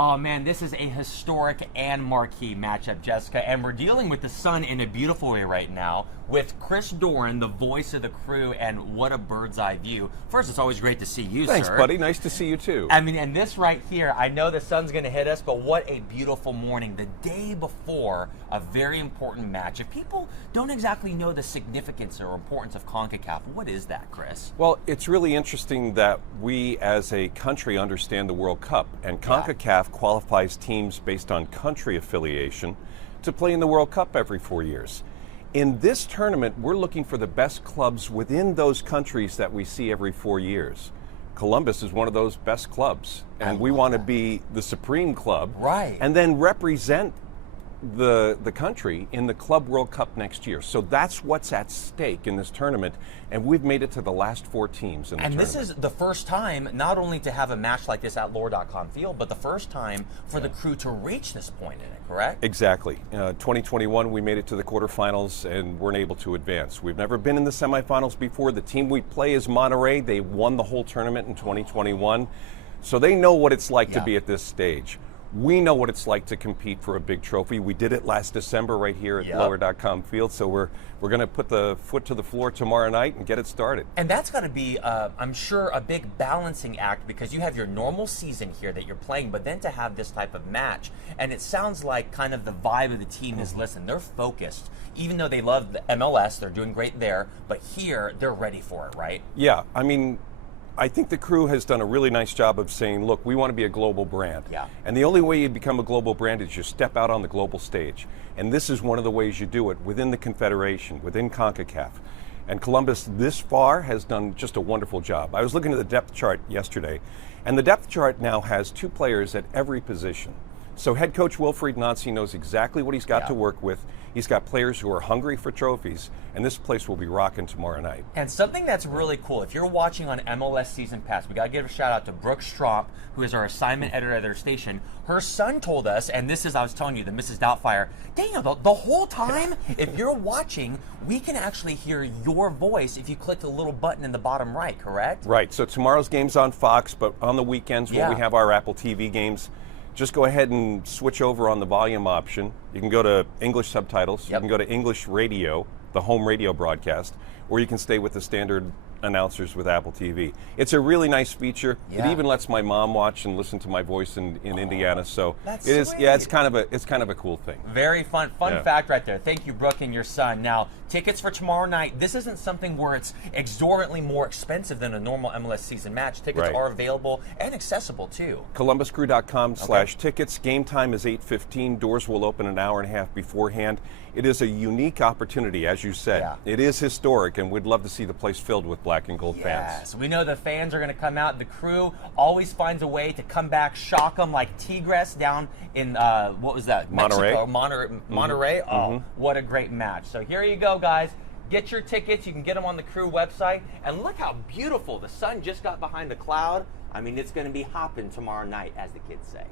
Oh man, this is a historic and marquee matchup, Jessica, and we're dealing with the sun in a beautiful way right now with Chris Doran, the voice of the crew, and what a bird's eye view. First, it's always great to see you, Thanks, sir. buddy. Nice to see you too. I mean, and this right here, I know the sun's going to hit us, but what a beautiful morning. The day before a very important match. If people don't exactly know the significance or importance of Concacaf, what is that, Chris? Well, it's really interesting that we as a country understand the World Cup, and Concacaf qualifies teams based on country affiliation to play in the World Cup every 4 years. In this tournament, we're looking for the best clubs within those countries that we see every 4 years. Columbus is one of those best clubs, and we want to be the supreme club, right? And then represent the country in the Club World Cup next year. So that's what's at stake in this tournament, and we've made it to the last 4 teams in the tournament. And this is the first time not only to have a match like this at Lower.com field, but the first time for the crew to reach this point in it, correct? Exactly. 2021 we made it to the quarterfinals and weren't able to advance. We've never been in the semifinals before. The team we play is Monterrey. They won the whole tournament in 2021. So they know what it's like to be at this stage. We know what it's like to compete for a big trophy. We did it last December right here at Lower.com field, so we're going to put the foot to the floor tomorrow night and get it started. And that's got to be, I'm sure, a big balancing act, because you have your normal season here that you're playing, but then to have this type of match, and it sounds like kind of the vibe of the team is, listen, they're focused. Even though they love the MLS, they're doing great there, but here, they're ready for it, right? Yeah, I mean, I think the crew has done a really nice job of saying, look, we want to be a global brand. Yeah. And the only way you become a global brand is you step out on the global stage. And this is one of the ways you do it within the Confederation, within CONCACAF. And Columbus this far has done just a wonderful job. I was looking at the depth chart yesterday, and the depth chart now has 2 players at every position. So head coach Wilfried Nancy knows exactly what he's got to work with. He's got players who are hungry for trophies, and this place will be rocking tomorrow night. And something that's really cool, if you're watching on MLS Season Pass, we got to give a shout out to Brooke Stromp, who is our assignment editor at their station. Her son told us, and this is, I was telling you, the Mrs. Doubtfire, Daniel, the whole time, if you're watching, we can actually hear your voice if you click the little button in the bottom right, correct? Right, so tomorrow's game's on Fox, but on the weekends when we have our Apple TV games, just go ahead and switch over on the volume option. You can go to English subtitles. You can go to English radio, the home radio broadcast, or you can stay with the standard announcers with Apple TV. It's a really nice feature. It even lets my mom watch and listen to my voice in Indiana. So it is, it's kind of a cool thing. Very fun fact right there. Thank you, Brooke, and your son. Now, tickets for tomorrow night. This isn't something where it's exorbitantly more expensive than a normal MLS season match. Tickets are available and accessible too. ColumbusCrew.com/tickets. Game time is 8:15. Doors will open an hour and a half beforehand. It is a unique opportunity, as you said. It is historic, and we'd love to see the place filled with black and gold fans. Yes, we know the fans are going to come out. The crew always finds a way to come back, shock them like Tigres down in, what was that? Monterrey. Mexico. Monterrey. Oh, what a great match. So here you go, guys. Get your tickets. You can get them on the crew website. And look how beautiful. The sun just got behind the cloud. I mean, it's going to be hopping tomorrow night, as the kids say.